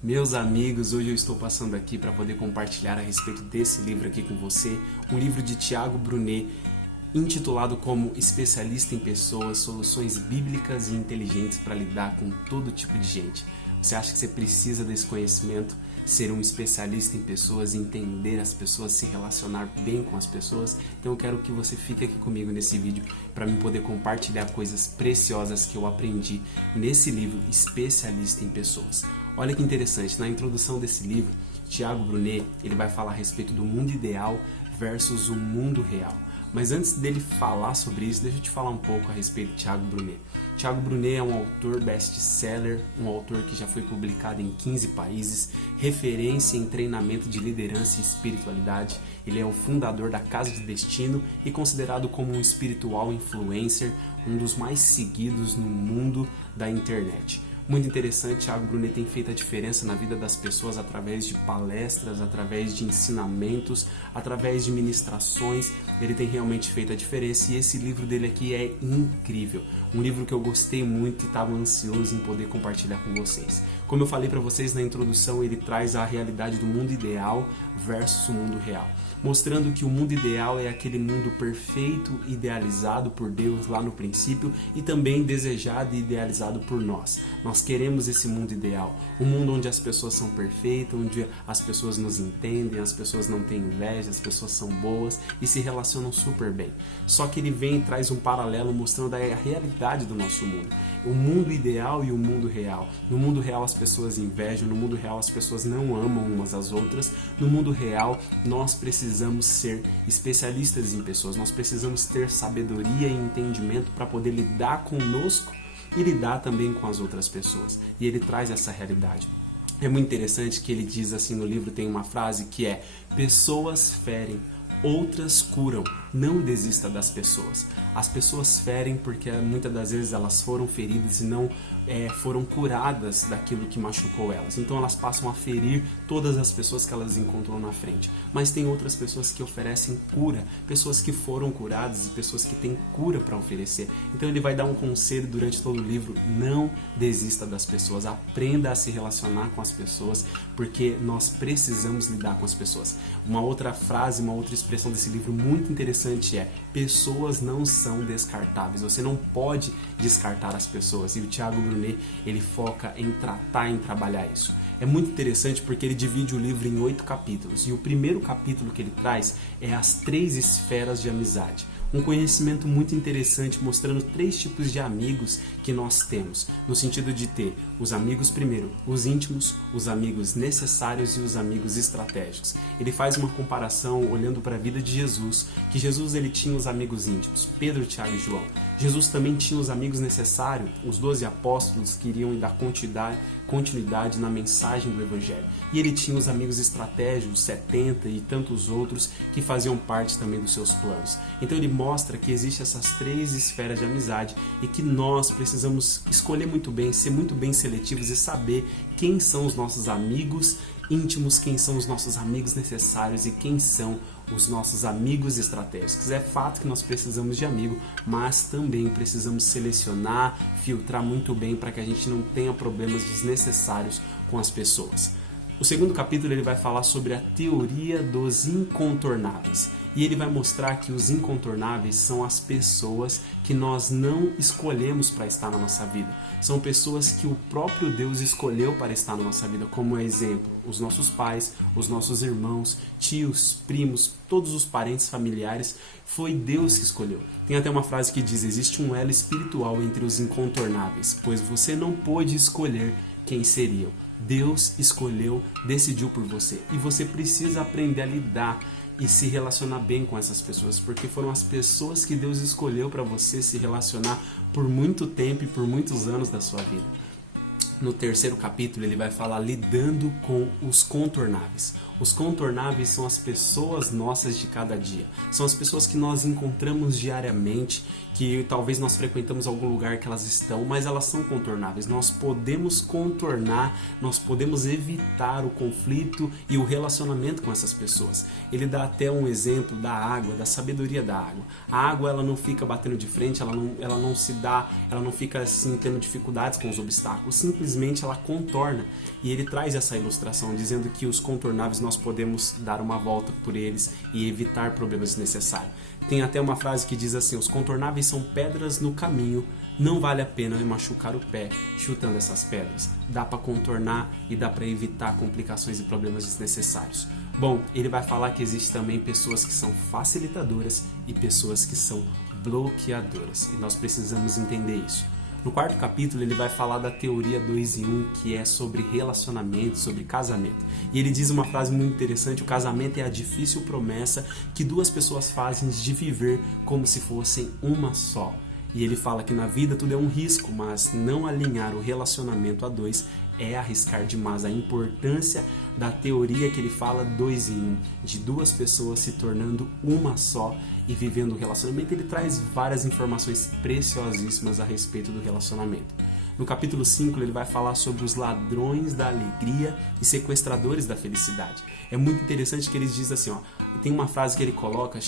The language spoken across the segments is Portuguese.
Meus amigos, hoje eu estou passando aqui para poder compartilhar a respeito desse livro aqui com você, um livro de Tiago Brunet, intitulado como Especialista em Pessoas, Soluções Bíblicas e Inteligentes para Lidar com Todo Tipo de Gente. Você acha que você precisa desse conhecimento, ser um especialista em pessoas, entender as pessoas, se relacionar bem com as pessoas? Então eu quero que você fique aqui comigo nesse vídeo para mim poder compartilhar coisas preciosas que eu aprendi nesse livro Especialista em Pessoas. Olha que interessante, na introdução desse livro, Tiago Brunet ele vai falar a respeito do mundo ideal versus o mundo real. Mas antes dele falar sobre isso, deixa eu te falar um pouco a respeito de Tiago Brunet. Tiago Brunet é um autor best-seller, um autor que já foi publicado em 15 países, referência em treinamento de liderança e espiritualidade. Ele é o fundador da Casa de Destino e considerado como um espiritual influencer, um dos mais seguidos no mundo da internet. Muito interessante, Tiago Brunet tem feito a diferença na vida das pessoas através de palestras, através de ensinamentos, através de ministrações. Ele tem realmente feito a diferença e esse livro dele aqui é incrível. Um livro que eu gostei muito e estava ansioso em poder compartilhar com vocês. Como eu falei para vocês na introdução, ele traz a realidade do mundo ideal versus o mundo real, mostrando que o mundo ideal é aquele mundo perfeito, idealizado por Deus lá no princípio e também desejado e idealizado por nós. Nós queremos esse mundo ideal, um mundo onde as pessoas são perfeitas, onde as pessoas nos entendem, as pessoas não têm inveja, as pessoas são boas e se relacionam super bem. Só que ele vem e traz um paralelo mostrando a realidade do nosso mundo, o mundo ideal e o mundo real. No mundo real as pessoas invejam, no mundo real as pessoas não amam umas às outras, no mundo real nós precisamos ser especialistas em pessoas, nós precisamos ter sabedoria e entendimento para poder lidar conosco e lidar também com as outras pessoas. E ele traz essa realidade. É muito interessante que ele diz assim no livro, tem uma frase que é: pessoas ferem, outras curam, não desista das pessoas. As pessoas ferem porque muitas das vezes elas foram feridas e não foram curadas daquilo que machucou elas. Então elas passam a ferir todas as pessoas que elas encontram na frente. Mas tem outras pessoas que oferecem cura, pessoas que foram curadas e pessoas que têm cura para oferecer. Então ele vai dar um conselho durante todo o livro: não desista das pessoas, aprenda a se relacionar com as pessoas, porque nós precisamos lidar com as pessoas. Uma outra frase, uma outra expressão desse livro muito interessante é: pessoas não são descartáveis, você não pode descartar as pessoas. E o Tiago Brunet ele foca em tratar, em trabalhar isso. É muito interessante porque ele divide o livro em 8 capítulos e o primeiro capítulo que ele traz é as 3 esferas de amizade. Um conhecimento muito interessante mostrando 3 tipos de amigos que nós temos, no sentido de ter os amigos primeiro, os íntimos, os amigos necessários e os amigos estratégicos. Ele faz uma comparação olhando para a vida de Jesus, que Jesus ele tinha os amigos íntimos, Pedro, Tiago e João. Jesus também tinha os amigos necessários, os 12 apóstolos que iriam dar continuidade na mensagem do Evangelho. E ele tinha os amigos estratégicos, 70 e tantos outros que faziam parte também dos seus planos. Então ele mostra que existem essas 3 esferas de amizade e que nós precisamos escolher muito bem, ser muito bem seletivos e saber quem são os nossos amigos íntimos, quem são os nossos amigos necessários e quem são os nossos amigos estratégicos. É fato que nós precisamos de amigo, mas também precisamos selecionar, filtrar muito bem para que a gente não tenha problemas desnecessários com as pessoas. O segundo capítulo ele vai falar sobre a teoria dos incontornáveis e ele vai mostrar que os incontornáveis são as pessoas que nós não escolhemos para estar na nossa vida. São pessoas que o próprio Deus escolheu para estar na nossa vida, como exemplo, os nossos pais, os nossos irmãos, tios, primos, todos os parentes familiares, foi Deus que escolheu. Tem até uma frase que diz: existe um elo espiritual entre os incontornáveis, pois você não pôde escolher quem seriam. Deus escolheu, decidiu por você e você precisa aprender a lidar e se relacionar bem com essas pessoas, porque foram as pessoas que Deus escolheu para você se relacionar por muito tempo e por muitos anos da sua vida. No terceiro capítulo ele vai falar lidando com os contornáveis. Os contornáveis são as pessoas nossas de cada dia. São as pessoas que nós encontramos diariamente, que talvez nós frequentamos algum lugar que elas estão, mas elas são contornáveis. Nós podemos contornar, nós podemos evitar o conflito e o relacionamento com essas pessoas. Ele dá até um exemplo da água, da sabedoria da água. A água, ela não fica batendo de frente, ela não fica assim tendo dificuldades com os obstáculos, simplesmente ela contorna. E ele traz essa ilustração dizendo que os contornáveis nós podemos dar uma volta por eles e evitar problemas desnecessários. Tem até uma frase que diz assim: os contornáveis são pedras no caminho, não vale a pena machucar o pé chutando essas pedras. Dá para contornar e dá para evitar complicações e problemas desnecessários. Bom, ele vai falar que existe também pessoas que são facilitadoras e pessoas que são bloqueadoras, e nós precisamos entender isso. No quarto capítulo ele vai falar da teoria 2 em 1, que é sobre relacionamento, sobre casamento. E ele diz uma frase muito interessante: o casamento é a difícil promessa que duas pessoas fazem de viver como se fossem uma só. E ele fala que na vida tudo é um risco, mas não alinhar o relacionamento a dois é arriscar demais. A importância da teoria que ele fala 2 em 1, de duas pessoas se tornando uma só e vivendo o relacionamento. Ele traz várias informações preciosíssimas a respeito do relacionamento. No capítulo 5 ele vai falar sobre os ladrões da alegria e sequestradores da felicidade. É muito interessante que ele diz assim, ó, tem uma frase que ele coloca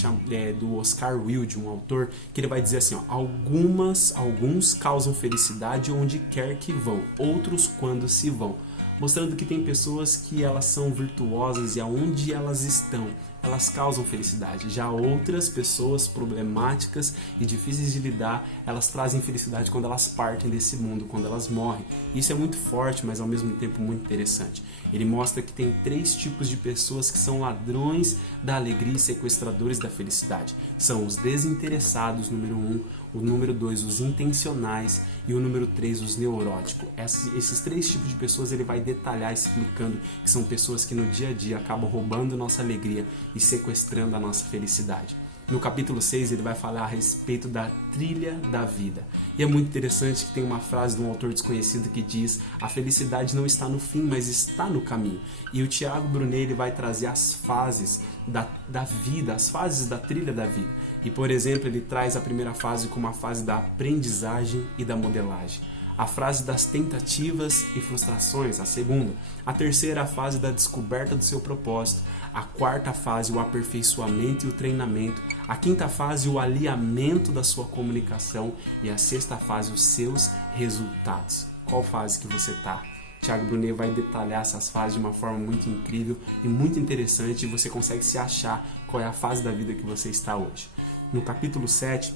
do Oscar Wilde, um autor, que ele vai dizer assim, ó: alguns causam felicidade onde quer que vão, outros quando se vão. Mostrando que tem pessoas que elas são virtuosas e aonde elas estão, elas causam felicidade. Já outras pessoas problemáticas e difíceis de lidar, elas trazem felicidade quando elas partem desse mundo, quando elas morrem. Isso é muito forte, mas ao mesmo tempo muito interessante. Ele mostra que tem 3 tipos de pessoas que são ladrões da alegria e sequestradores da felicidade. São os desinteressados, número 1, o número 2, os intencionais, e o número 3, os neuróticos. Esses 3 tipos de pessoas ele vai detalhar explicando que são pessoas que no dia a dia acabam roubando nossa alegria e sequestrando a nossa felicidade. No capítulo 6 ele vai falar a respeito da trilha da vida. E é muito interessante que tem uma frase de um autor desconhecido que diz: a felicidade não está no fim, mas está no caminho. E o Tiago Brunet ele vai trazer as fases da vida, as fases da trilha da vida. E por exemplo, ele traz a primeira fase como a fase da aprendizagem e da modelagem. A fase das tentativas e frustrações, a segunda. A terceira, a fase da descoberta do seu propósito. A quarta fase, o aperfeiçoamento e o treinamento. A quinta fase, o alinhamento da sua comunicação. E a sexta fase, os seus resultados. Qual fase que você está? Tiago Brunet vai detalhar essas fases de uma forma muito incrível e muito interessante, e você consegue se achar qual é a fase da vida que você está hoje. No capítulo 7,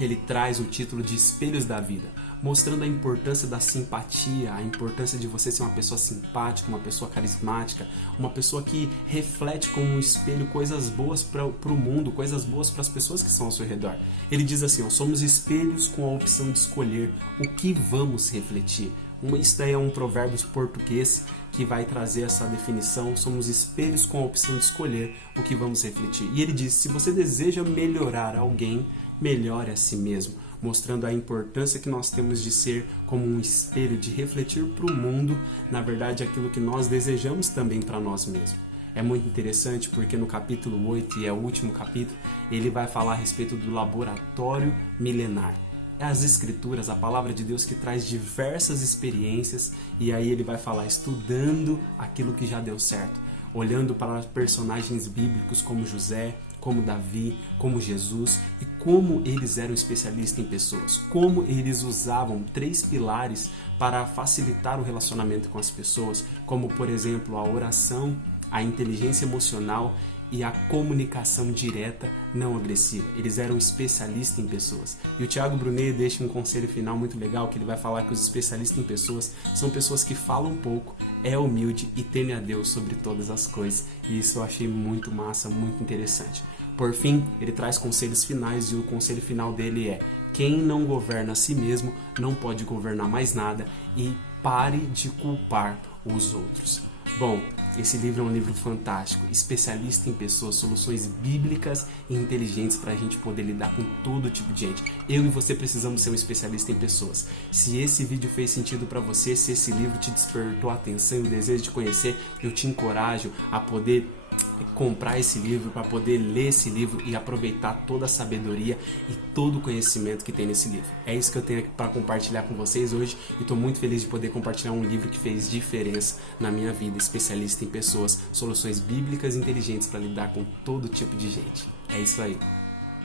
ele traz o título de Espelhos da Vida, mostrando a importância da simpatia, a importância de você ser uma pessoa simpática, uma pessoa carismática, uma pessoa que reflete como um espelho coisas boas para o mundo, coisas boas para as pessoas que estão ao seu redor. Ele diz assim, ó: somos espelhos com a opção de escolher o que vamos refletir. Isso daí é um provérbio português que vai trazer essa definição. Somos espelhos com a opção de escolher o que vamos refletir. E ele diz: se você deseja melhorar alguém, melhore a si mesmo, mostrando a importância que nós temos de ser como um espelho, de refletir para o mundo, na verdade, aquilo que nós desejamos também para nós mesmos. É muito interessante porque no capítulo 8, e é o último capítulo, ele vai falar a respeito do laboratório milenar. É as escrituras, a palavra de Deus, que traz diversas experiências, e aí ele vai falar estudando aquilo que já deu certo, olhando para personagens bíblicos como José, como Davi, como Jesus, e como eles eram especialistas em pessoas, como eles usavam 3 pilares para facilitar o relacionamento com as pessoas, como por exemplo a oração, a inteligência emocional e a comunicação direta não agressiva. Eles eram especialistas em pessoas. E o Tiago Brunet deixa um conselho final muito legal, que ele vai falar que os especialistas em pessoas são pessoas que falam pouco, é humilde e teme a Deus sobre todas as coisas. E isso eu achei muito massa, muito interessante. Por fim, ele traz conselhos finais, e o conselho final dele é: quem não governa a si mesmo não pode governar mais nada, e pare de culpar os outros. Bom, esse livro é um livro fantástico, especialista em pessoas, soluções bíblicas e inteligentes para a gente poder lidar com todo tipo de gente. Eu e você precisamos ser um especialista em pessoas. Se esse vídeo fez sentido para você, se esse livro te despertou a atenção e o desejo de conhecer, eu te encorajo a poder comprar esse livro, para poder ler esse livro e aproveitar toda a sabedoria e todo o conhecimento que tem nesse livro. É isso que eu tenho para compartilhar com vocês hoje e estou muito feliz de poder compartilhar um livro que fez diferença na minha vida, especialista em pessoas, soluções bíblicas inteligentes para lidar com todo tipo de gente. É isso aí.